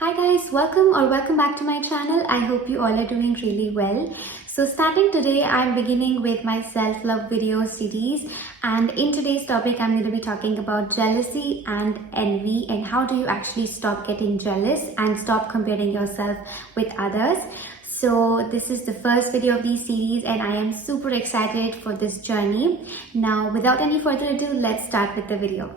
Hi guys, welcome back to my channel. I hope you all are doing really well. So starting today, I'm beginning with my self-love video series, and in today's topic, I'm going to be talking about jealousy and envy and how do you actually stop getting jealous and stop comparing yourself with others. So this is the first video of this series and I am super excited for this journey. Now without any further ado, let's start with the video.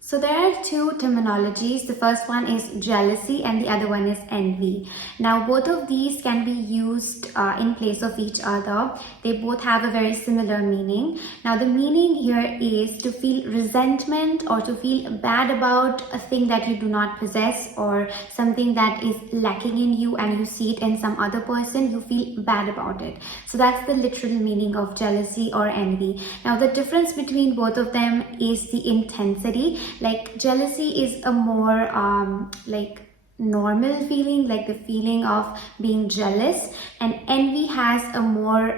So there are two terminologies. The first one is jealousy and the other one is envy. Now both of these can be used in place of each other. They both have a very similar meaning. Now the meaning here is to feel resentment or to feel bad about a thing that you do not possess or something that is lacking in you and you see it in some other person, you feel bad about it. So that's the literal meaning of jealousy or envy. Now the difference between both of them is the intensity. Like jealousy is a more normal feeling, like the feeling of being jealous, and envy has a more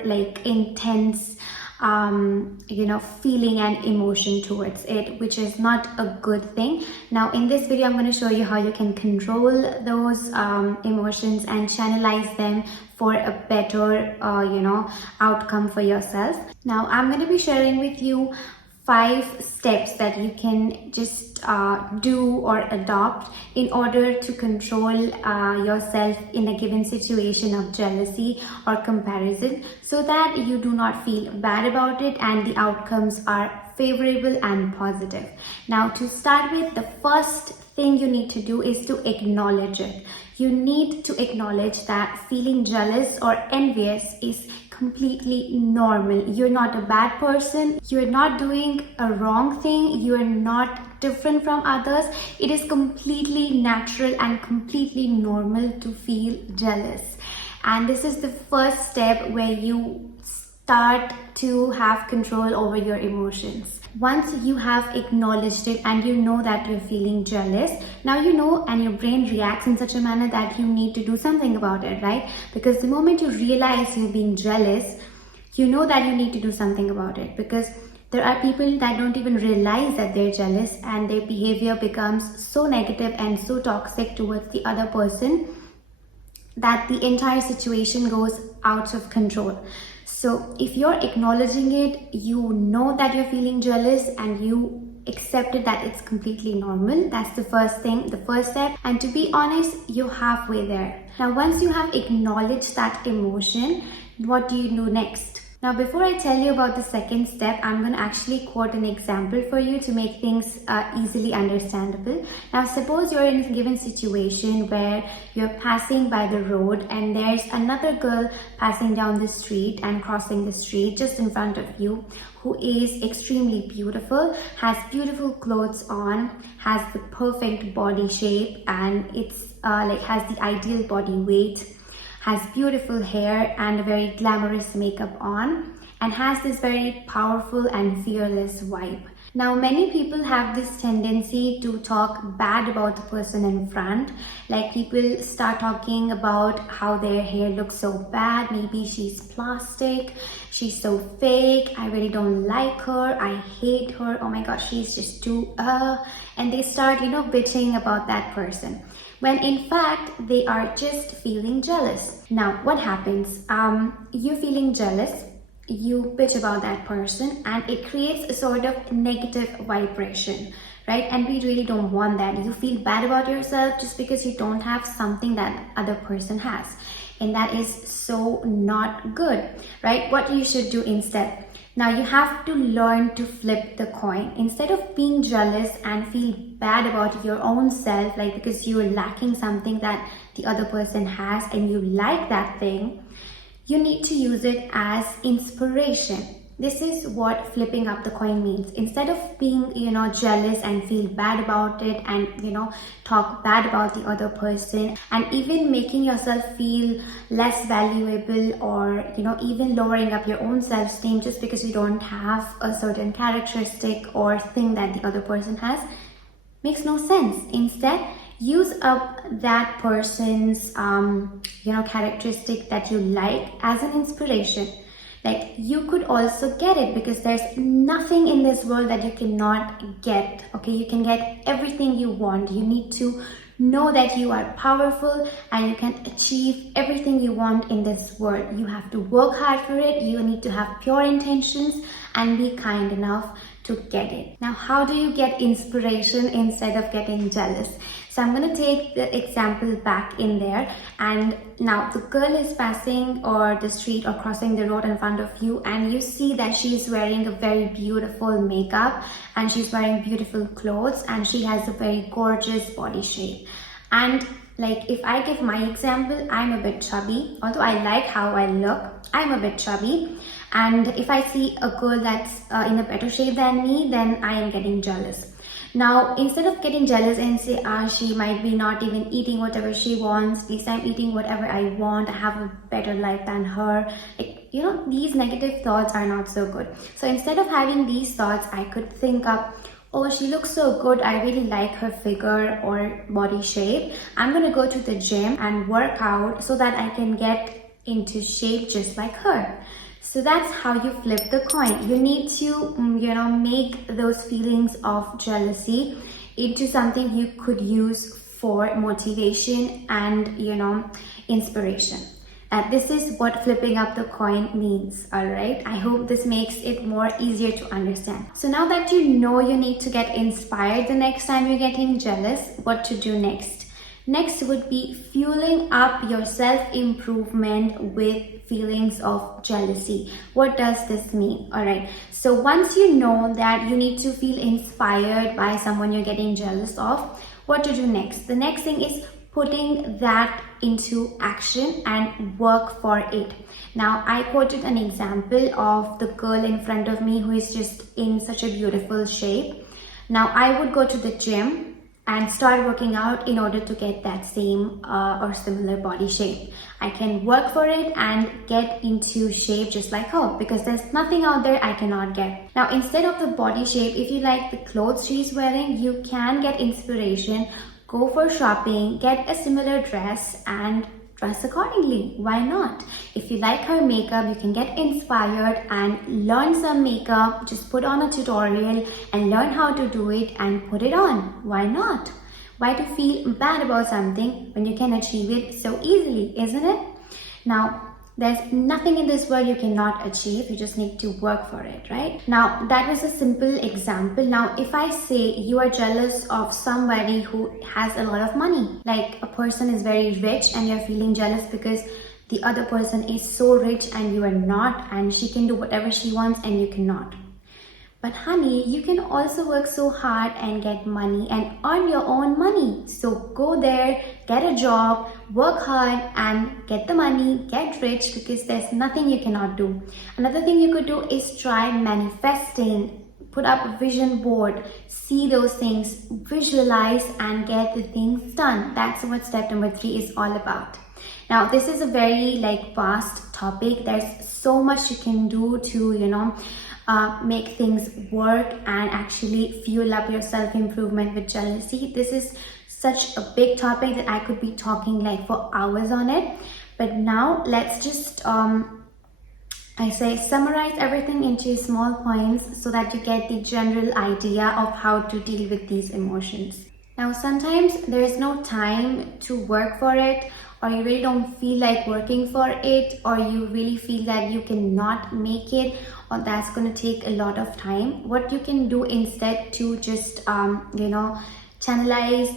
intense feeling and emotion towards it, which is not a good thing. Now in this video I'm going to show you how you can control those emotions and channelize them for a better outcome for yourself. Now I'm going to be sharing with you 5 steps that you can just do or adopt in order to control yourself in a given situation of jealousy or comparison, so that you do not feel bad about it and the outcomes are favorable and positive. Now to start with, the first thing you need to do is to acknowledge it. You need to acknowledge that feeling jealous or envious is completely normal. You're not a bad person. You're not doing a wrong thing. You're not different from others. It is completely natural and completely normal to feel jealous. And this is the first step where you start to have control over your emotions. Once you have acknowledged it and you know that you're feeling jealous, now you know and your brain reacts in such a manner that you need to do something about it, right? Because the moment you realize you're being jealous, you know that you need to do something about it, because there are people that don't even realize that they're jealous and their behavior becomes so negative and so toxic towards the other person that the entire situation goes out of control. So if you're acknowledging it, you know that you're feeling jealous and you accepted that it's completely normal. That's the first thing, the first step. And to be honest, you're halfway there. Now, once you have acknowledged that emotion, what do you do next? Now, before I tell you about the second step, I'm going to actually quote an example for you to make things easily understandable. Now, suppose you're in a given situation where you're passing by the road and there's another girl passing down the street and crossing the street just in front of you, who is extremely beautiful, has beautiful clothes on, has the perfect body shape, and it's has the ideal body weight, has beautiful hair and a very glamorous makeup on, and has this very powerful and fearless vibe. Now, many people have this tendency to talk bad about the person in front. Like people start talking about how their hair looks so bad. Maybe she's plastic, she's so fake, I really don't like her, I hate her, oh my gosh, she's just too and they start bitching about that person, when in fact they are just feeling jealous. Now what happens? You're feeling jealous, you bitch about that person, and it creates a sort of negative vibration, right? And we really don't want that. You feel bad about yourself just because you don't have something that other person has, and that is so not good, right? What you should do instead, now you have to learn to flip the coin. Instead of being jealous and feel bad about your own self, like because you're lacking something that the other person has and you like that thing, you need to use it as inspiration. This is what flipping up the coin means. Instead of being, jealous and feel bad about it and, talk bad about the other person and even making yourself feel less valuable or, even lowering up your own self-esteem just because you don't have a certain characteristic or thing that the other person has, makes no sense. Instead, use up that person's characteristic that you like as an inspiration. Like, you could also get it, because there's nothing in this world that you cannot get. Okay, you can get everything you want. You need to know that you are powerful and you can achieve everything you want in this world. You have to work hard for it. You need to have pure intentions and be kind enough to get it. Now, how do you get inspiration instead of getting jealous? So I'm going to take the example back in there, and now the girl is passing or the street or crossing the road in front of you, and you see that she's wearing a very beautiful makeup and she's wearing beautiful clothes and she has a very gorgeous body shape. And like, if I give my example, I'm a bit chubby. Although I like how I look, I'm a bit chubby. And if I see a girl that's in a better shape than me, then I am getting jealous. Now, instead of getting jealous and say, she might be not even eating whatever she wants, at least I'm eating whatever I want, I have a better life than her. Like, you know, these negative thoughts are not so good. So instead of having these thoughts, I could think up, oh, she looks so good, I really like her figure or body shape. I'm gonna go to the gym and work out so that I can get into shape just like her. So that's how you flip the coin. You need to, make those feelings of jealousy into something you could use for motivation and, inspiration. This is what flipping up the coin means, all right? I hope this makes it more easier to understand. So now that you know you need to get inspired the next time you're getting jealous, what to do next? Next would be fueling up your self-improvement with feelings of jealousy. What does this mean? All right. So once you know that you need to feel inspired by someone you're getting jealous of, what to do next? The next thing is putting that into action and work for it. Now, I quoted an example of the girl in front of me who is just in such a beautiful shape. Now, I would go to the gym and start working out in order to get that same or similar body shape. I can work for it and get into shape just like her, because there's nothing out there I cannot get. Now, instead of the body shape, if you like the clothes she's wearing, you can get inspiration, go for shopping, get a similar dress and dress accordingly. Why not? If you like her makeup, you can get inspired and learn some makeup. Just put on a tutorial and learn how to do it and put it on. Why not? Why to feel bad about something when you can achieve it so easily, isn't it? Now, there's nothing in this world you cannot achieve. You just need to work for it, right? Now, that was a simple example. Now, if I say you are jealous of somebody who has a lot of money, like a person is very rich and you're feeling jealous because the other person is so rich and you are not, and she can do whatever she wants and you cannot. But honey, you can also work so hard and get money and earn your own money. So go there, get a job, work hard and get the money, get rich, because there's nothing you cannot do. Another thing you could do is try manifesting. Put up a vision board, see those things, visualize and get the things done. That's what step number 3 is all about. Now, this is a very vast topic. There's so much you can do to, make things work and actually fuel up your self-improvement with jealousy. This is such a big topic that I could be talking for hours on it. But now let's just, summarize everything into small points so that you get the general idea of how to deal with these emotions. Now, sometimes there is no time to work for it, or you really don't feel like working for it, or you really feel that you cannot make it, or that's going to take a lot of time. What you can do instead to just, channelize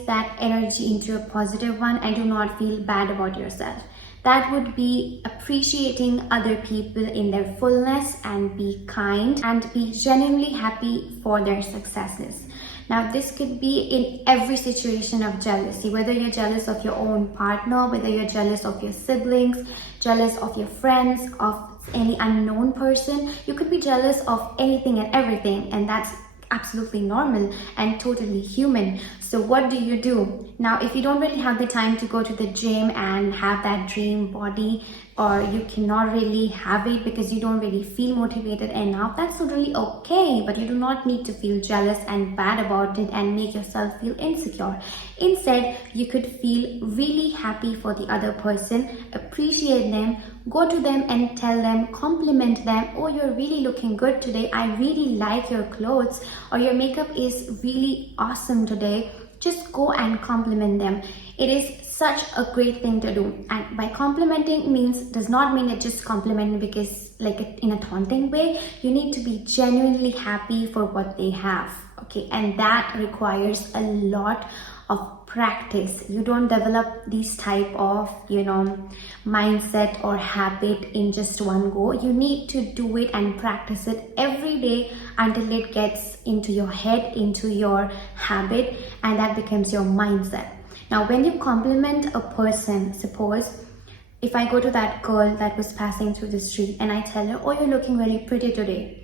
that energy into a positive one and do not feel bad about yourself. That would be appreciating other people in their fullness and be kind and be genuinely happy for their successes. Now, this could be in every situation of jealousy, whether you're jealous of your own partner, whether you're jealous of your siblings, jealous of your friends, of any unknown person. You could be jealous of anything and everything, and that's absolutely normal and totally human. So what do you do? Now, if you don't really have the time to go to the gym and have that dream body, or you cannot really have it because you don't really feel motivated enough, that's totally okay. But you do not need to feel jealous and bad about it and make yourself feel insecure. Instead, you could feel really happy for the other person, appreciate them, go to them and tell them, compliment them, oh, you're really looking good today, I really like your clothes, or your makeup is really awesome today. Just go and compliment them. It is such a great thing to do. And by complimenting does not mean that just complimenting because like in a taunting way. You need to be genuinely happy for what they have. Okay, and that requires a lot of practice. You don't develop these type of mindset or habit in just one go. You need to do it and practice it every day until it gets into your head, into your habit, and that becomes your mindset. Now when you compliment a person, suppose if I go to that girl that was passing through the street and I tell her, oh, you're looking very pretty today,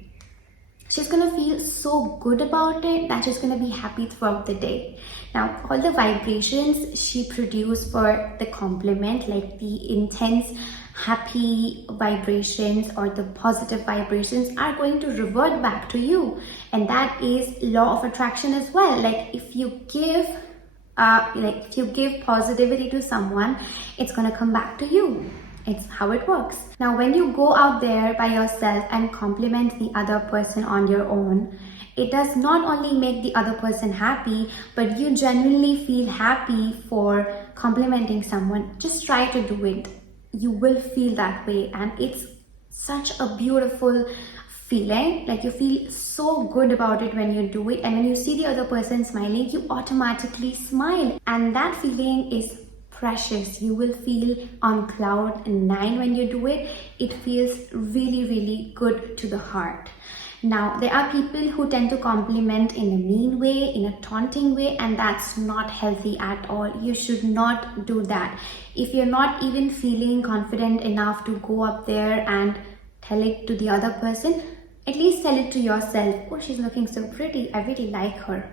she's gonna feel so good about it that she's gonna be happy throughout the day. Now, all the vibrations she produced for the compliment, like the intense happy vibrations or the positive vibrations, are going to revert back to you. And that is law of attraction as well. Like if you give positivity to someone, it's gonna come back to you. It's how it works. Now, when you go out there by yourself and compliment the other person on your own, it does not only make the other person happy, but you genuinely feel happy for complimenting someone. Just try to do it. You will feel that way, and it's such a beautiful feeling. Like you feel so good about it when you do it, and when you see the other person smiling, you automatically smile, and that feeling is precious. You will feel on cloud 9 when you do it. It feels really, really good to the heart. Now, there are people who tend to compliment in a mean way, in a taunting way, and that's not healthy at all. You should not do that. If you're not even feeling confident enough to go up there and tell it to the other person, at least tell it to yourself. Oh, she's looking so pretty, I really like her.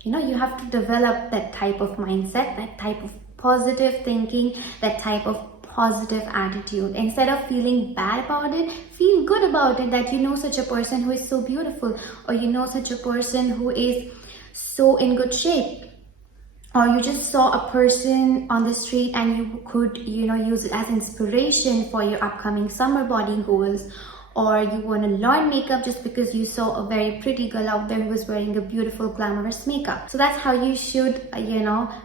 You have to develop that type of mindset, that type of positive thinking, that type of positive attitude. Instead of feeling bad about it, feel good about it, that you know such a person who is so beautiful, or you know such a person who is so in good shape, or you just saw a person on the street and you could use it as inspiration for your upcoming summer body goals, or you want to learn makeup just because you saw a very pretty girl out there who was wearing a beautiful glamorous makeup. So that's how you should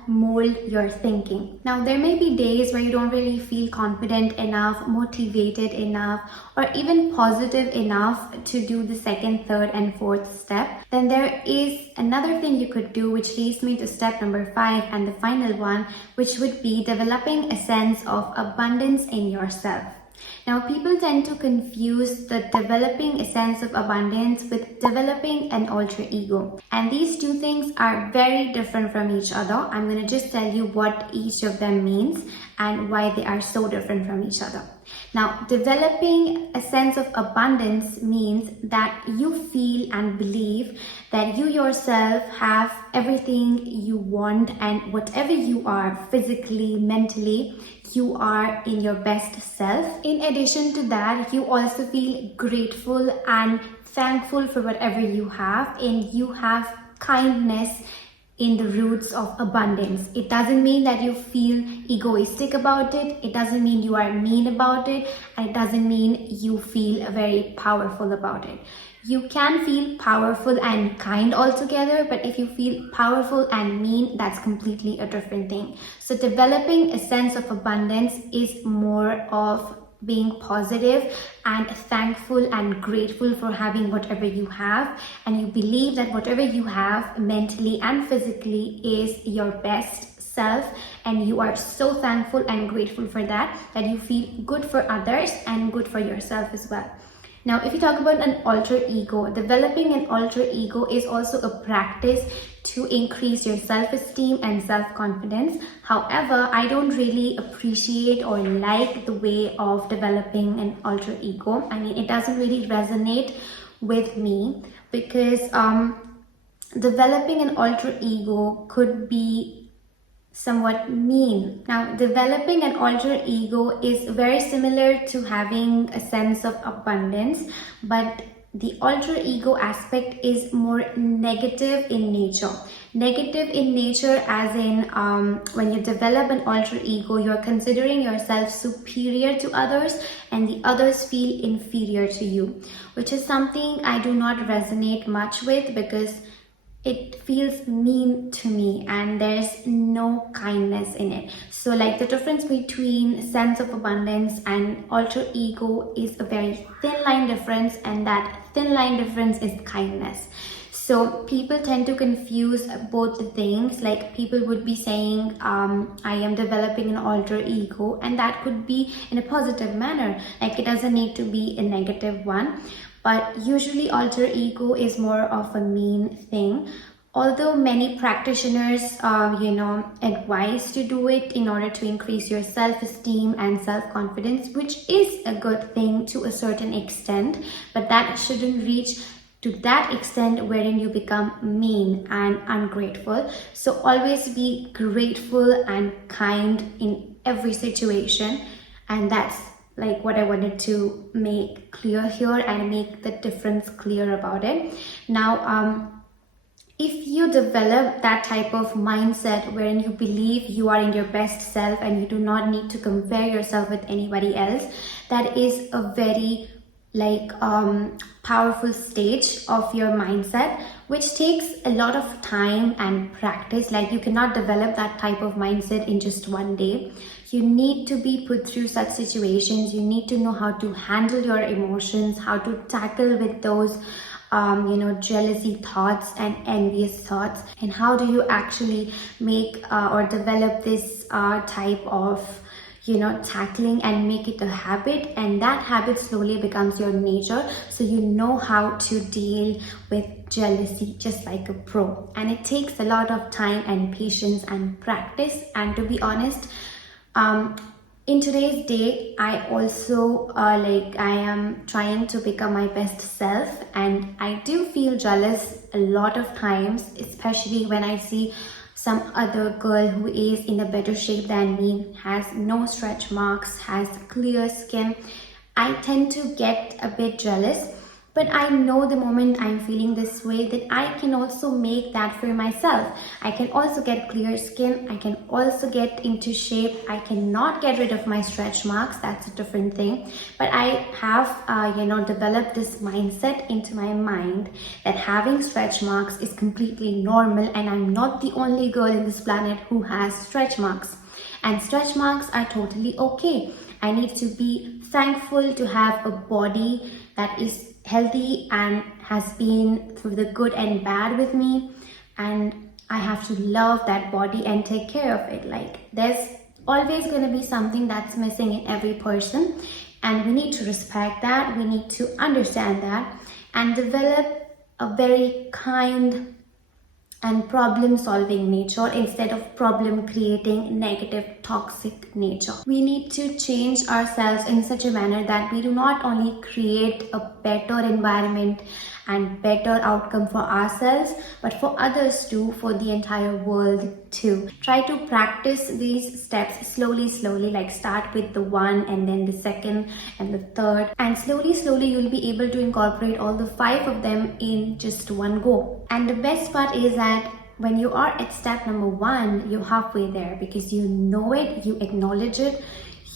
mold your thinking. Now, there may be days where you don't really feel confident enough, motivated enough, or even positive enough to do the second, third, and fourth step. Then there is another thing you could do, which leads me to step number 5 and the final one, which would be developing a sense of abundance in yourself. Now, people tend to confuse the developing a sense of abundance with developing an alter ego. And these two things are very different from each other. I'm going to just tell you what each of them means and why they are so different from each other. Now, developing a sense of abundance means that you feel and believe that you yourself have everything you want, and whatever you are physically, mentally, you are in your best self. In addition to that, you also feel grateful and thankful for whatever you have, and you have kindness in the roots of abundance. It doesn't mean that you feel egoistic about it. It doesn't mean you are mean about it. And it doesn't mean you feel very powerful about it. You can feel powerful and kind altogether, but if you feel powerful and mean, that's completely a different thing. So developing a sense of abundance is more of being positive and thankful and grateful for having whatever you have, and you believe that whatever you have mentally and physically is your best self, and you are so thankful and grateful for that you feel good for others and good for yourself as well. Now, if you talk about an alter ego, developing an alter ego is also a practice to increase your self-esteem and self-confidence. However, I don't really appreciate or like the way of developing an alter ego. I mean, it doesn't really resonate with me because developing an alter ego could be somewhat mean. Now, developing an alter ego is very similar to having a sense of abundance, but the alter ego aspect is more negative in nature. Negative in nature as in when you develop an alter ego, you're considering yourself superior to others and the others feel inferior to you, which is something I do not resonate much with because it feels mean to me and there's no kindness in it. So like the difference between sense of abundance and alter ego is a very thin line difference, and that thin line difference is kindness. So people tend to confuse both the things. Like people would be saying, I am developing an alter ego, and that could be in a positive manner. Like it doesn't need to be a negative one. But usually alter ego is more of a mean thing. Although many practitioners, advise to do it in order to increase your self-esteem and self-confidence, which is a good thing to a certain extent, but that shouldn't reach to that extent wherein you become mean and ungrateful. So always be grateful and kind in every situation, and that's like what I wanted to make clear here and make the difference clear about it. Now, if you develop that type of mindset wherein you believe you are in your best self and you do not need to compare yourself with anybody else, that is a very powerful stage of your mindset, which takes a lot of time and practice. Like you cannot develop that type of mindset in just one day. You need to be put through such situations. You need to know how to handle your emotions, how to tackle with those jealousy thoughts and envious thoughts, and how do you actually make or develop this type of tackling and make it a habit, and that habit slowly becomes your nature, so you know how to deal with jealousy just like a pro. And it takes a lot of time and patience and practice. And to be honest, in today's day, I also I am trying to become my best self, and I do feel jealous a lot of times, especially when I see some other girl who is in a better shape than me, has no stretch marks, has clear skin. I tend to get a bit jealous, but I know the moment I'm feeling this way that I can also make that for myself. I can also get clear skin, I can also get into shape. I cannot get rid of my stretch marks, that's a different thing, but I have developed this mindset into my mind that having stretch marks is completely normal, and I'm not the only girl in this planet who has stretch marks, and stretch marks are totally okay. I need to be thankful to have a body that is healthy and has been through the good and bad with me, and I have to love that body and take care of it. Like there's always going to be something that's missing in every person, and we need to respect that. We need to understand that and develop a very kind and problem solving nature instead of problem creating negative toxic nature. We need to change ourselves in such a manner that we do not only create a better environment and better outcome for ourselves, but for others too, for the entire world too. Try to practice these steps slowly, like start with the one and then the second and the third, and slowly you'll be able to incorporate all the 5 of them in just one go. And the best part is that when you are at step number 1, you're halfway there because you know it, you acknowledge it,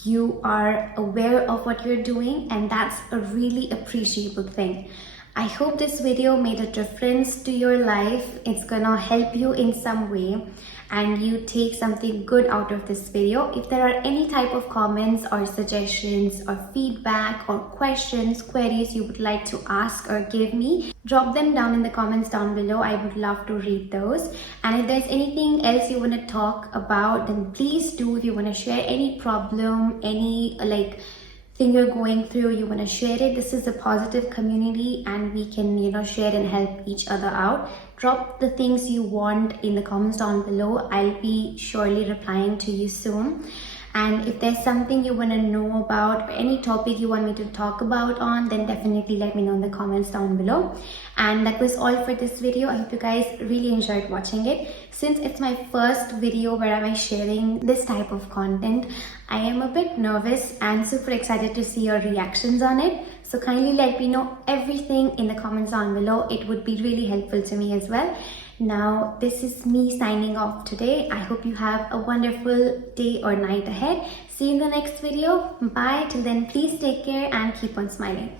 you are aware of what you're doing, and that's a really appreciable thing. I hope this video made a difference to your life. It's gonna help you in some way and you take something good out of this video. If there are any type of comments or suggestions or feedback or questions, queries you would like to ask or give me, drop them down in the comments down below. I would love to read those. And if there's anything else you want to talk about, then please do. If you want to share any problem, any thing you're going through, you want to share it. This is a positive community and we can share and help each other out. Drop the things you want in the comments down below. I'll be surely replying to you soon. And if there's something you want to know about or any topic you want me to talk about on, then definitely let me know in the comments down below. And that was all for this video. I hope you guys really enjoyed watching it. Since it's my first video where I'm sharing this type of content, I am a bit nervous and super excited to see your reactions on it. So kindly let me know everything in the comments down below. It would be really helpful to me as well. Now, this is me signing off today. I hope you have a wonderful day or night ahead. See you in the next video. Bye. Till then, please take care and keep on smiling.